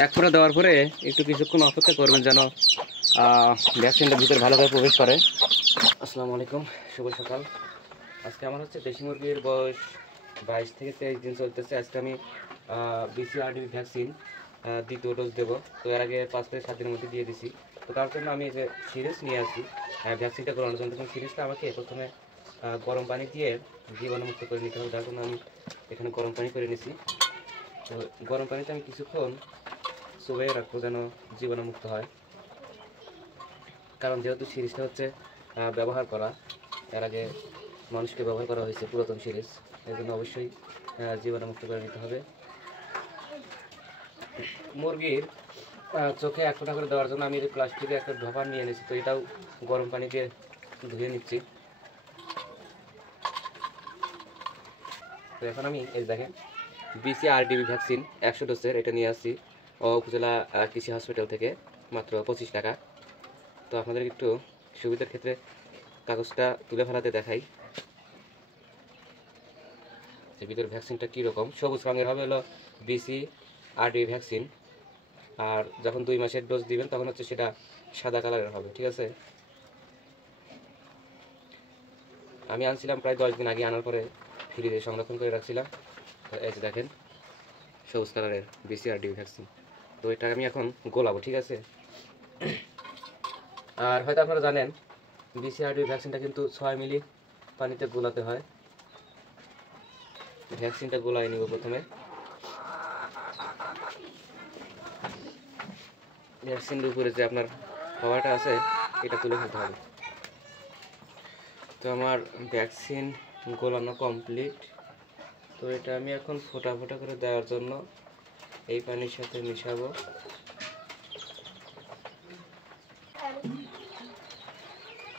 এক ফোঁটা দেওয়ার পরে একটু কিছুক্ষণ অপেক্ষা করবেন যেন ভ্যাকসিনটা ভিতরে ভালোভাবে প্রবেশ করে। আসসালামু আলাইকুম, শুভ সকাল। আজকে আমার হচ্ছে দেশি মুরগির বয়স 22 থেকে 23 দিন চলতেছে। আজকে আমি BCRD ভ্যাকসিন দ্বিতীয় ডোজ দেবো। তো এর আগে 5 থেকে 7 দিনের মধ্যে দিয়ে দিছি। তো তার জন্য আমি এই যে সিরিজ নিয়ে আসি ভ্যাকসিনটা করানোর জন্য। তখন সিরিজটা আমাকে প্রথমে গরম পানি দিয়ে জীবাণুমুক্ত করে নিতে হবে। তার জন্য আমি এখানে গরম পানি করে নিছি। তো গরম পানিতে আমি কিছুক্ষণ চুবিয়ে রাখবো যেন জীবাণুমুক্ত হয়। কারণ যেহেতু সিরিজটা হচ্ছে ব্যবহার করা, এর আগে মানুষকে ব্যবহার করা হয়েছে পুরাতন সিরিজ, এর জন্য অবশ্যই জীবাণুমুক্ত করে নিতে হবে। মুরগির চোখে 1 ফোঁটা করে দেওয়ার জন্য আমি প্লাস্টিকের একটা ঢোপা নিয়ে নিয়েছি। তো এটাও গরম পানি দিয়ে ধুয়ে নিচ্ছি। তো এখন আমি এই দেখেন BCRD ভ্যাকসিন 100 ডোজের এটা নিয়ে আসছি উপজেলা কৃষি হসপিটাল থেকে, মাত্র 25 টাকা। তো আপনাদের একটু সুবিধার ক্ষেত্রে কাগজটা তুলে ফেলাতে দেখাই। এর ভিতরে ভ্যাকসিনটা কীরকম, সবুজ রঙের হবে হলো BCRD ভ্যাকসিন। আর যখন 2 মাসের ডোজ দিবেন তখন হচ্ছে সেটা সাদা কালারের হবে, ঠিক আছে। আমি আনছিলাম প্রায় 10 দিন আগে, আনার পরে ফ্রিজে সংরক্ষণ করে রাখছিলাম। এই যে দেখেন সবুজ কালারের BCRD ভ্যাকসিন। তো এটা আমি এখন গোলাবো, ঠিক আছে। আর হয়তো আপনারা জানেন BCRD ভ্যাকসিনটা কিন্তু 6 মিলি পানিতে গোলাতে হয়। ভ্যাকসিনটা গোলায় নিব প্রথমে। ভ্যাকসিনের উপরে যে আপনার হাওয়াটা আছে এটা তুলে ফেলতে হবে। তো আমার ভ্যাকসিন গোলানো কমপ্লিট। তো এটা আমি এখন ফোঁটা ফোঁটা করে দেওয়ার জন্য এই পানির সাথে মিশাবো।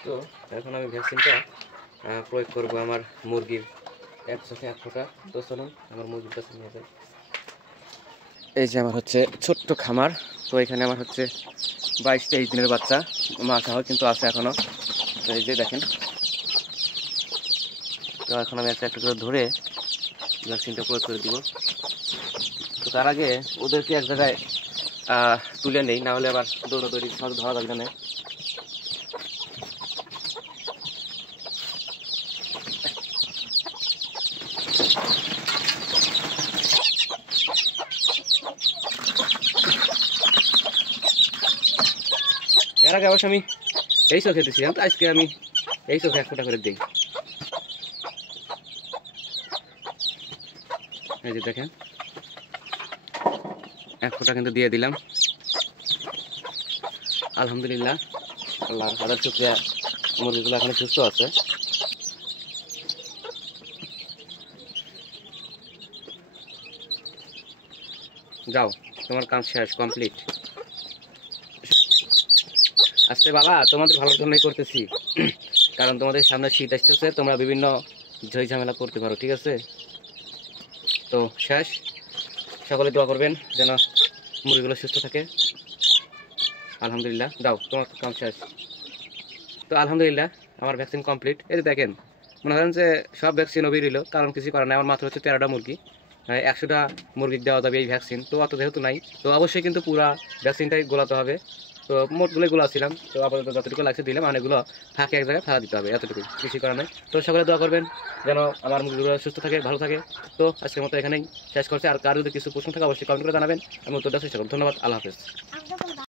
তো এখন আমি ভ্যাকসিনটা প্রয়োগ করব আমার মুরগির 1 চোখে 1 ফোঁটা। তো চলুন আমার মুরগির কাছে নিয়ে যাই। এই যে আমার হচ্ছে ছোট্ট খামার। তো এখানে আমার হচ্ছে 22-23 দিনের বাচ্চা, মা সহ কিন্তু আছে এখনো। তো এই যে দেখেন, তো এখন আমি একটা করে ধরে ভ্যাকসিনটা প্রয়োগ করে দিব। তো তার আগে ওদেরকে এক জায়গায় তুলে নেই, না হলে আবার দৌড়াদৌড়ি সহজে ধরা যাবে না। এর আগে অবশ্য আমি এই চোখে দিয়েছিলাম, তো আজকে আমি এই চোখে 1 ফোঁটা করে দিই। এই যে দেখেন 1 ফোঁটা কিন্তু দিয়ে দিলাম। আলহামদুলিল্লাহ, আল্লাহ হাজার শুকরিয়া, মুরগিগুলো এখনো সুস্থ আছে। যাও, তোমার কাজ শেষ, কমপ্লিট। আজকে বাবা তোমাদের ভালোর জন্যই করতেছি, কারণ তোমাদের সামনে শীত আসতেছে, তোমরা বিভিন্ন ঝই ঝামেলা করতে পারো, ঠিক আছে। তো শেষ, সকলে দোয়া করবেন যেন মুরগিগুলো সুস্থ থাকে। আলহামদুলিল্লাহ, দাও তোমার কাম শেষ। তো আলহামদুলিল্লাহ আমার ভ্যাকসিন কমপ্লিট। এই যে দেখেন, মনে করেন যে সব ভ্যাকসিন অবি রইল, কারণ কিছু করার নাই। আমার মাত্র হচ্ছে 13টা মুরগি, 100টা মুরগি দেওয়া যাবে এই ভ্যাকসিন। তো অত যেহেতু নাই, তো অবশ্যই কিন্তু পুরা ভ্যাকসিনটাই গোলাতে হবে। তো মোটগুলোই গোলাছিলাম, তো আপাতত যতটুকু লাগছে দিলাম, অনেকগুলো ফাঁকে এক জায়গায় ফেলা দিতে হবে, এতটুকু, কিছু করার নাই। তো সকলে দোয়া করবেন যেন আমার মুরগিগুলো সুস্থ থাকে, ভালো থাকে। তো আজকের মতো এখানেই শেষ করছি। আর কারো যদি কিছু প্রশ্ন থাকে অবশ্যই কমেন্ট করে জানাবেন, আমি উত্তর দেওয়ার চেষ্টা করব। ধন্যবাদ, আল্লাহ হাফেজ।